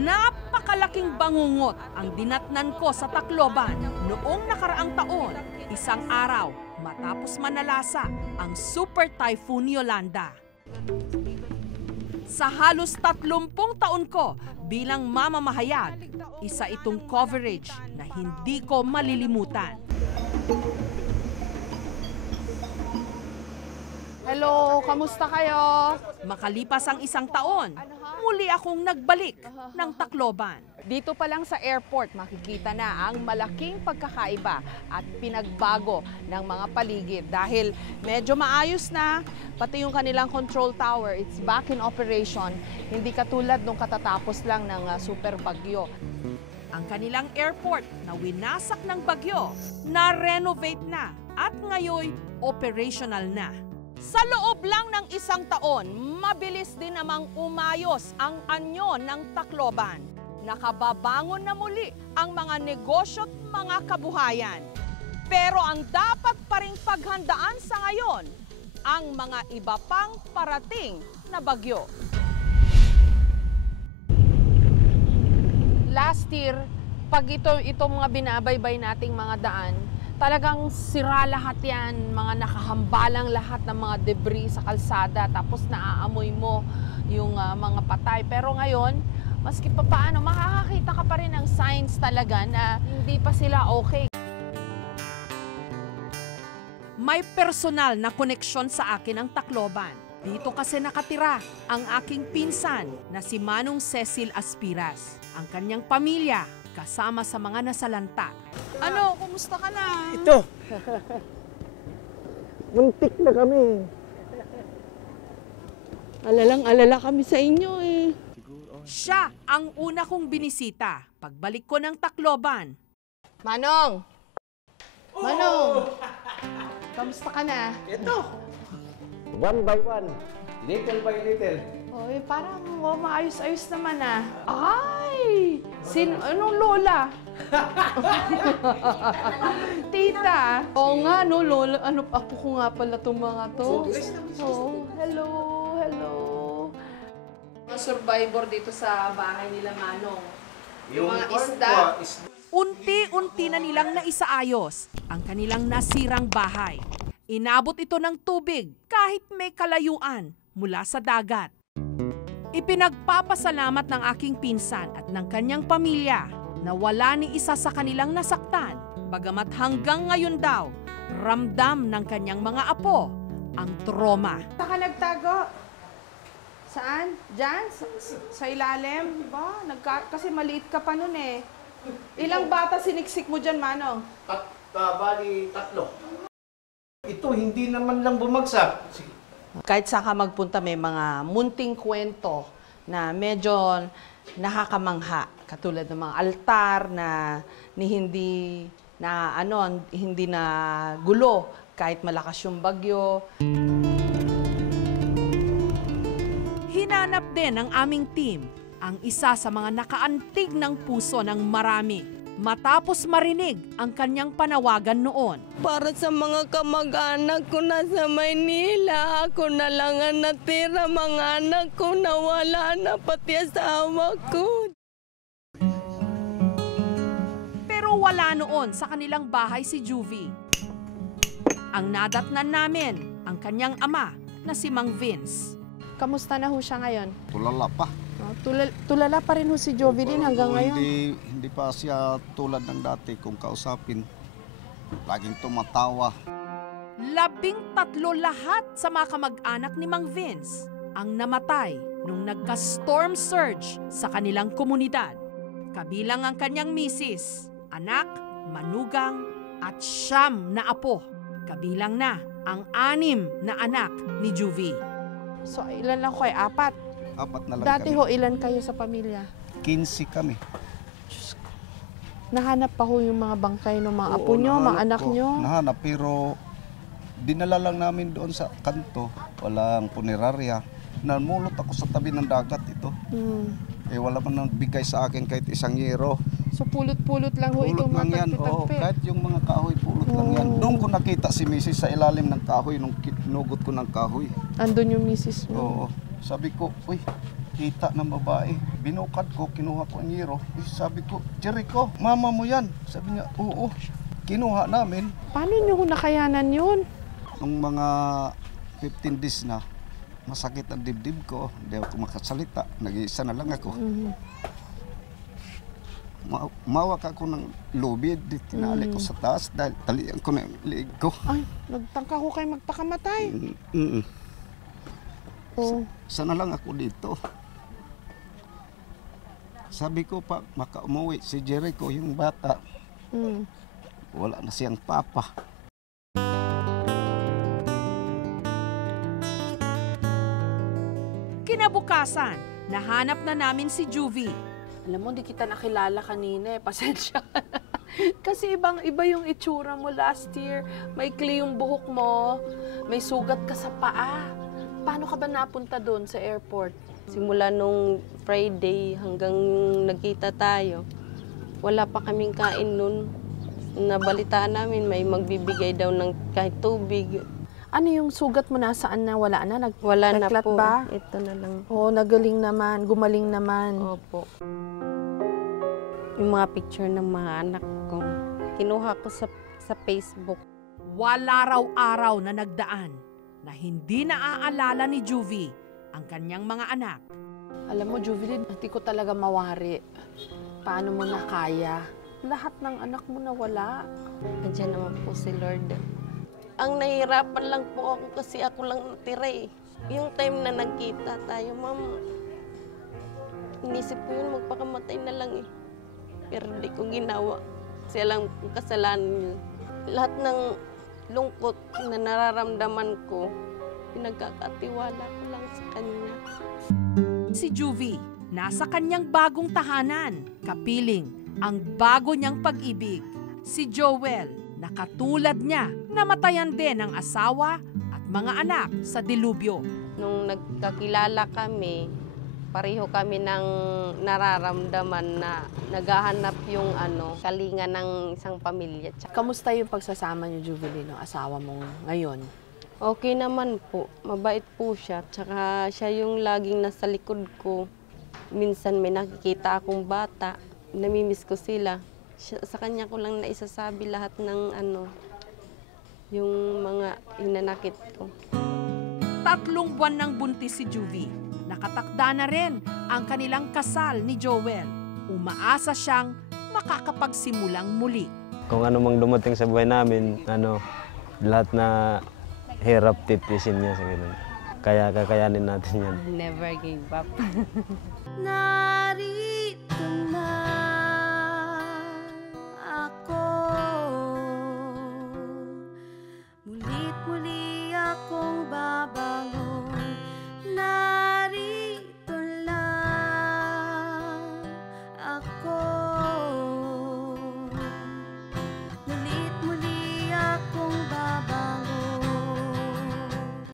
Napakalaking bangungot ang dinatnan ko sa Tacloban noong nakaraang taon, isang araw matapos manalasa ang Super Typhoon Yolanda. Sa halos 30 taon ko bilang mamamahayag, isa itong coverage na hindi ko malilimutan. Hello, kamusta kayo? Makalipas ang isang taon, muli akong nagbalik ng Tacloban. Dito pa lang sa airport, makikita na ang malaking pagkakaiba at pinagbago ng mga paligid dahil medyo maayos na, pati yung kanilang control tower, it's back in operation, hindi katulad nung katatapos lang ng super bagyo. Ang kanilang airport na winasak ng bagyo, na-renovate na at ngayon operational na. Sa loob lang ng isang taon, mabilis din namang umayos ang anyo ng Tacloban. Nakababangon na muli ang mga negosyo at mga kabuhayan. Pero ang dapat pa ring paghandaan sa ngayon, ang mga iba pang parating na bagyo. Last year, pag itong mga binabaybay nating mga daan, talagang sira lahat yan, mga nakahambalang lahat ng mga debris sa kalsada, tapos naaamoy mo yung mga patay. Pero ngayon, maski pa paano, makakakita ka pa rin ng signs talaga na hindi pa sila okay. May personal na koneksyon sa akin ang Tacloban. Dito kasi nakatira ang aking pinsan na si Manong Cecil Aspiras. Ang kanyang pamilya kasama sa mga nasalanta. Ano, kumusta ka na? Ito. Muntik na kami. Alalang-alala kami sa inyo eh. Siya ang una kong binisita pagbalik ko ng Tacloban. Manong! Manong! Kamusta ka na? Ito. One by one. Little by little. Oy, parang maayos-ayos naman ah. Ay! Anong lola? Tita. Oo nga, no, lola. Ano, apo ko nga pala itong mga to. Oh, hello, hello. Mga survivor dito sa bahay nila, Manong. Yung mga isda. Unti-unti na nilang naisaayos ang kanilang nasirang bahay. Inabot ito ng tubig kahit may kalayuan mula sa dagat. Ipinagpapasalamat ng aking pinsan at ng kanyang pamilya na wala ni isa sa kanilang nasaktan, bagamat hanggang ngayon daw, ramdam ng kanyang mga apo ang trauma. Saan ka nagtago? Saan? Diyan? Sa ilalim? Ba? Kasi maliit ka pa nun eh. Ilang bata siniksik mo dyan, Manong? Bali, 3. Ito, hindi naman lang bumagsak. Kahit saan ka magpunta, may mga munting kwento na medyo nakakamangha. Katulad ng mga altar na hindi na gulo kahit malakas yung bagyo. Hinanap din ng aming team ang isa sa mga nakaantig ng puso ng marami matapos marinig ang kanyang panawagan noon. Para sa mga kamag-anak ko na sa Maynila, ako na lang ang natira, mga anak ko nawala na, pati asawa ko. Pero wala noon sa kanilang bahay si Juvie. Ang nadatnan namin, ang kanyang ama na si Mang Vince. Kamusta na ho siya ngayon? Tulala pa. Tulala pa rin ho si Jovelyn hanggang ngayon? Hindi pa siya tulad ng dati kung kausapin. Laging tumatawa. 13 lahat sa mga kamag-anak ni Mang Vince ang namatay nung nagka-storm surge sa kanilang komunidad. Kabilang ang kanyang misis, anak, manugang at 9 na apo. Kabilang na ang 6 na anak ni Juvie. So ilan lang ko ay 4? 4 na lang Dati kami. ho, ilan kayo sa pamilya? 15 kami. Nahanap pa ho yung mga bangkay ng mga apo nyo, mga anak nyo? Nahanap, pero dinala lang namin doon sa kanto. Walang punerarya. Namulot ako sa tabi ng dagat ito. Wala man nagbigay sa akin kahit 1 euro. So pulot-pulot lang ho itong mga tagpi-tagpi? Kahit yung mga kahoy, pulot lang yan. Doon ko nakita si Mrs. sa ilalim ng kahoy nung kinugot ko ng kahoy. Andun yung misis mo? Oo. Sabi ko, uy, nakita ng babae. Binukad ko, kinuha ko ang yero. Sabi ko, Jericho, mama mo yan. Sabi niya, oo. Kinuha namin. Paano nyo nakayanan yun? Nung mga 15 days na, masakit ang dibdib ko. Hindi ako makasalita. Nag-iisa na lang ako. Mawak ako ng lubid. Tinali ko sa taas dahil talian ko na yung liig ko. Ay, nagtangka ko kayo magpakamatay. Oh. Sana lang ako dito. Sabi ko pa, makaumuwi si Jericho, yung bata. Wala na siyang papa. Kinabukasan, nahanap na namin si Juvie. Alam mo, di kita nakilala kanina eh. Pasensya. Kasi ibang-iba yung itsura mo last year. Maikli yung buhok mo. May sugat ka sa paa. Paano ka ba napunta doon sa airport? Simula nung Friday hanggang nagkita tayo, wala pa kaming kain nun. Nabalitaan namin may magbibigay daw ng kahit tubig. Ano yung sugat mo, nasaan na? Wala na? Wala na Nagklat po. ba? Ito na lang. Oo, nagaling naman. Gumaling naman. Opo. Yung mga picture ng mga anak ko, kinuha ko sa Facebook. Wala raw araw na nagdaan na hindi naaalala ni Juvie ang kanyang mga anak. Alam mo, Jubilin, hindi ko talaga mawari. Paano mo na kaya? Lahat ng anak mo nawala. Andiyan naman po si Lord. Ang nahihirapan lang po ako kasi ako lang natira eh. Yung time na nagkita tayo, ma'am, inisip ko yun, magpakamatay na lang eh. Pero di ko ginawa. Kasi alam kong kasalanan niya. Lahat ng lungkot na nararamdaman ko, pinagkakatiwala ko lang sa kanya. Si Juvie, nasa kanyang bagong tahanan, kapiling ang bago niyang pag-ibig. Si Joel, na katulad niya, namatayan din ng asawa at mga anak sa dilubyo. Nung nagkakilala kami, pareho kami ng nararamdaman na naghahanap yung kalinga ng isang pamilya. Kamusta yung pagsasama niyo, Jubilin, ng asawa mo ngayon? Okay naman po. Mabait po siya. Tsaka siya yung laging nasa likod ko. Minsan may nakikita akong bata. Namimiss ko sila. Sa kanya ko lang naisasabi lahat ng yung mga hinanakit ko. 3 buwan nang buntis si Juvie. Nakatakda na rin ang kanilang kasal ni Joel. Umaasa siyang makakapagsimulang muli. Kung ano mang dumating sa buhay namin, lahat na hirap titisin niya sa ganun. Kaya kakayanin natin yan. Never give up. Narito